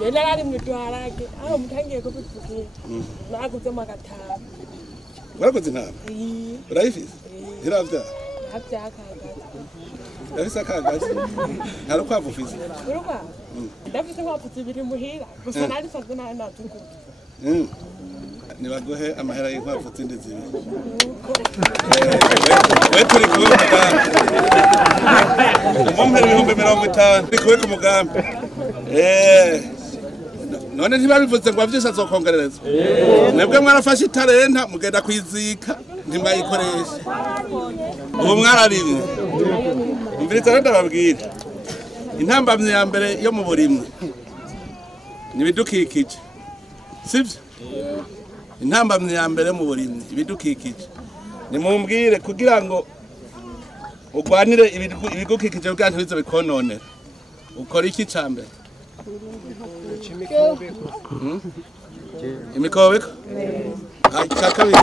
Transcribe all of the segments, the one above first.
Jena ari mwitwarake aho mutangiye kubivugira naguze magatara warakoze intama urayifise iravya Yabisa kagazi ntaro kwavufise urwa ndafise kwavutse biri muhira gusa nari sanzwe natungu nibagohe amahera y'inkwavu zindi zibi we turi kuwe umumpera 50 turi kuwe ku mugambi none ntibabivuze ngo avyise azokongerereza mwebwe mwarafashe itarenta mugenda kwizika ntimwayikoresha ubu mwararimwe umviriza rero ndababwira intambamye ya mbere yo mu burimwe nibidukikije sivyo intambamye ya mbere mu burimwe ibidukikije nimumbwire kugira ngo ugwanire ibidukikije bwa ntibize bikononera ukora iki cambere imikobeko kabiri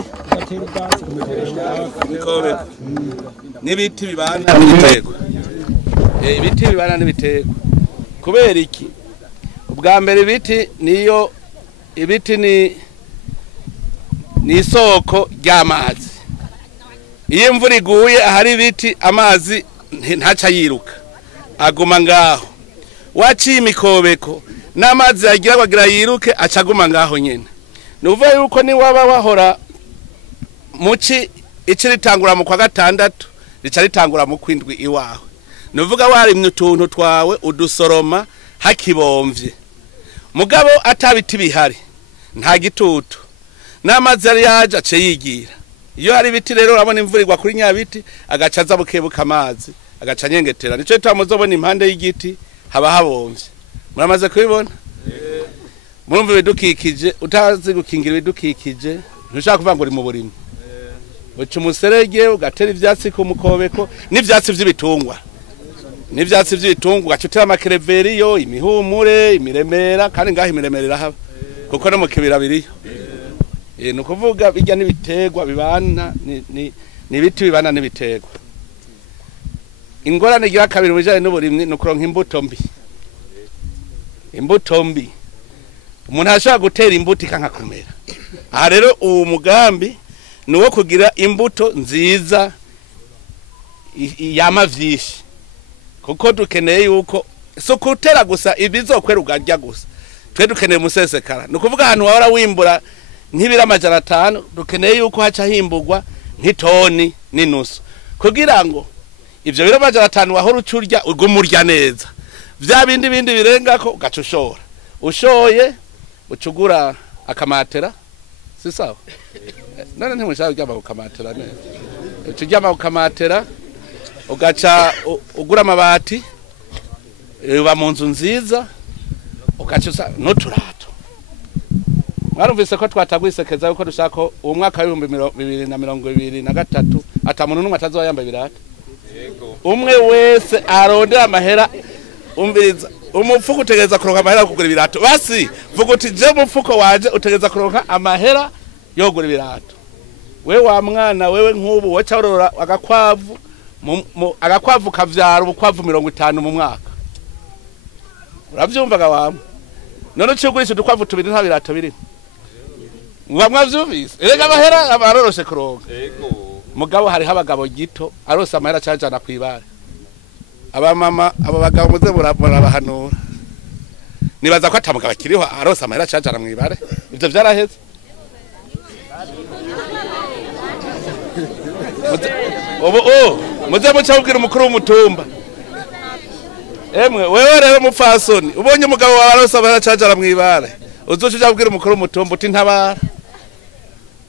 imikobeko n'ibiti bibana n'ibiterwa ibiti bibana n'ibiterwa kubera iki ubwa mbere ibiti ni isoko ry'amazi iyo imvura iguye ahari ibiti amazi ntaca yiruka aguma ngaho waciye imikobeko n'amazi yagira yiruke acaguma ngaho nyene nuvuga yuko ni waba wahora muci ici ritangura mu kwa gatandatu rica ritangura mu kwindwi iwawe nuvuga warimye utuntu twawe udusoroma hakibomvye mugabo atabiti bihari nta gitutu n'amazi yari yaje ace yigira iyo hari biti rero urabona imvura igwa kuri nyabiti agacaza bukebuka amazi agaca nyengetera nico twamuzobona impande y'igiti haba habomvye muramaze kubibona murumva ibidukikije utazi gukingira ibidukikije ntushaka kuvuga ngo uri mu burimo uca umuserege ugatera ivyatsi ku mukobeko n'ivyatsi vy'ibitungwa ugacutera amakereveriyo imihumure imiremera kandi ngaho imiremera irahaba kuko no mu kibira biriyo ni ukuvuga bijya n'ibiterwa bibana ni ibiti bibana n'ibiterwa ingorane igira kabiri mu bijanye n'uburimyi ni ukuronka imbuto mbi umuntu ashaka gutera imbuto ikanka kumera aha rero uwo mugambi ni uwo kugira imbuto nziza yama vyinshi kuko dukeneye yuko so kutera gusa ibizokwera ugarya gusa twe dukeneye umusesekara ni ukuvuga ahantu wahora wimbura nk'ibira 500 dukeneye yuko haca himburwa nk'itoni n'inusu kugira ngo ivyo biro 500 wahora ucurya ugumurya neza vya bindi birengako ugaca ushoye ucugura akamatera si sawa none ntimushaka kuryama ku kamatera neza ucuryama ku kamatera ugaca ugura amabati uba mu nzu nziza ugaca n'uturato mwarumvise ko twatagwisekeza yuko dushaka ko uwo mwaka wa 2023 atamuntu n'umwe atazoyamba ibirato umwe wese arondera amahera umviriza umufuko utegereza kuronka amahera kugura ibirato basi vuga uti je umufuko waje utegereza kuronka amahera yo kugura ibirato we wa mwana wewe nk'ubu waca urora agakwavu kavyara ubukwavu 50 mu mwaka uravyumvaga wamwe none cyugurisha dukwavu tubiri nta birato biri mwavyumvise erega amahera abaroroshe kuronka mugabo hari habagabo gito arose amahera cyajana kwibare abamama abo bagabo muze murabahanura nibaza ko atamugabo akiriho arose amahera cyajana mwibare ivyo vyaraheze muze mucabwira umukuru w'umutumba emwe wewe rero mupfasoni ubonye umugabo wawe arose amahera cyajana mwibare uzoca ujabwira umukuru w'umutumba uti ntabara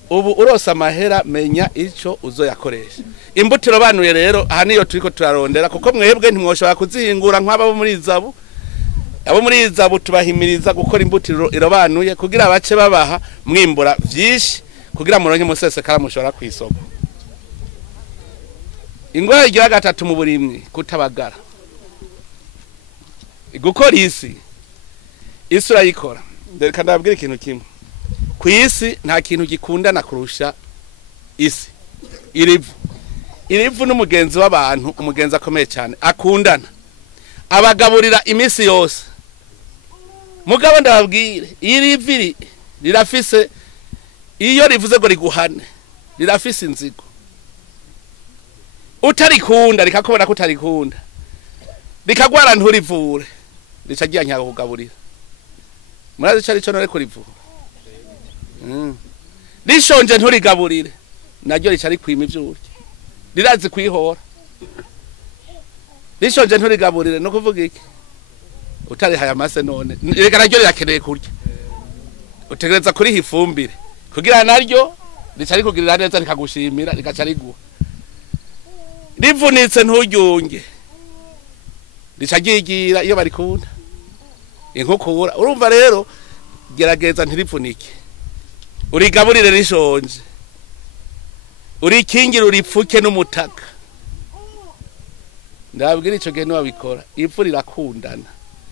ubu urose amahera menya ico uzoyakoresha imbutiro banuye rero aha niyo turiko turarondera kuko mwebwe ntimwoshobora kuzihingura nk'abo muri izabu abo muri izabu tubahimiriza gukora imbutiro irobanuye kugira abace babaha mwimbura vyinshi kugira muronke umusesekara mushobora kwisoko ingwara igira 3 mu burimwi kutabagara gukora isi urayikora ndeka ndabwira ikintu kimwe ku isi nta kintu gikundana kurusha isi irivu n'umugenzi w'abantu umugenzi akomeye cyane akundana abagaburira imisi yose mugabo ndababwire iri viri rirafise iyo rivuze ngo riguhane rirafise inzigo utarikunda rikakubona ko utarikunda rikagwara nturivure ricagiye nyago kugaburira murazi cari cyo nore kurivura rishonje nturigaburire naryo ricari kwima ivyurye rirazi kwihora rishonje nturigaburire no kuvuga iki utari haya mase none reka naryo rirakeneye kurya utegereza kuri hifumbire kugira naryo ricari kugirira neza rikagushimira rikaca riguha rivunitse nturyunge ricagigira iyo barikunda inkukura urumva rero gerageza ntiripfunike urigaburire rishonje urikingira uripfuke n'umutaka ndabwira ico gihe wabikora ivu rirakundana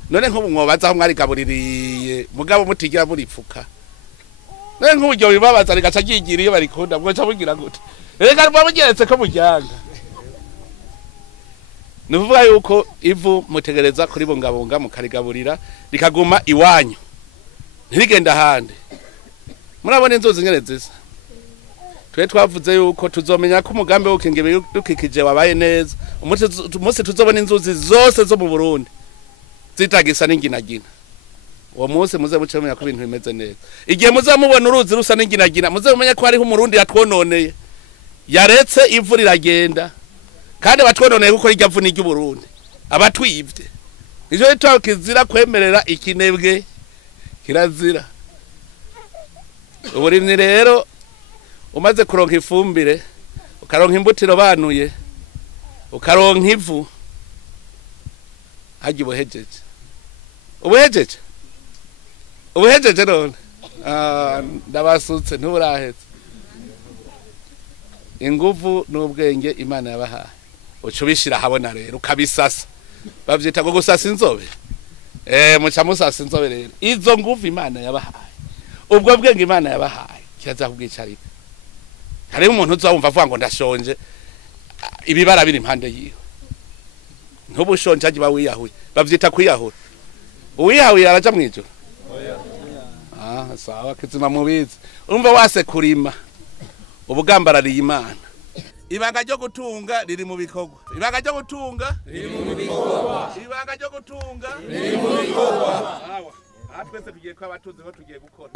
none nk'ubu mwobaza aho mwarigabuririye mugabo mutigira muripfuka none nk'uburyo bibabaza rigaca gigira iyo barikunda mwoca mugira gute reka mugeretse ko mujyanga nuvuga yuko ivu mutegereza kuri bungabunga mukarigaburira rikaguma iwanyu ntirigenda hande murabona inzuzi nyene zisa twe twavuze yuko tuzomenya ko umugambi wo kingibe dukikije wabaye neza umunsi tuzobona inzuzi zose zo mu Burundi zitagisa n'inginagina uwo munsi muze mucemenya ko ibintu bimeze neza igihe muzamubona uruzi rusa n'inginagina muze mumenya ko hariho umurundi yatwononeye yaretse ivu riragenda kandi batwononeye kuko rijya vuni ry'Uburundi abatwivye ivyo twakizira kwemerera ikinebwe kirazira uburimyi rero umaze kuronka ifumbire ukaronka imbutiro banuye ukaronka ivu haji ubuhejeje none ndabasutse ntuburaheze inguvu n'ubwenge Imana yabahaye ucubishira habona rero ukabisasa bavyita ngo gusasa inzobe muca musasa inzobe rero izo nguvu Imana yabahaye ubwo bwenge Imana yabahaye kiza kubwicarika hari umuntu uzawumva avuga ngo ndashonje ibibara biri impande yiwe ntubushonje aje bawiyahuye bavyita kwiyahura uwiyahuye araja mwijoro sawa kizima mubizi urumva wase kurima ubugambarariye Imana ibanga ryo gutunga riri mu bikorwa ibanga ryo gutunga riri mu bikorwa ibanga ryo gutunga riri mu bikorwa twese tugiye ko abatuzi bo tugiye gukora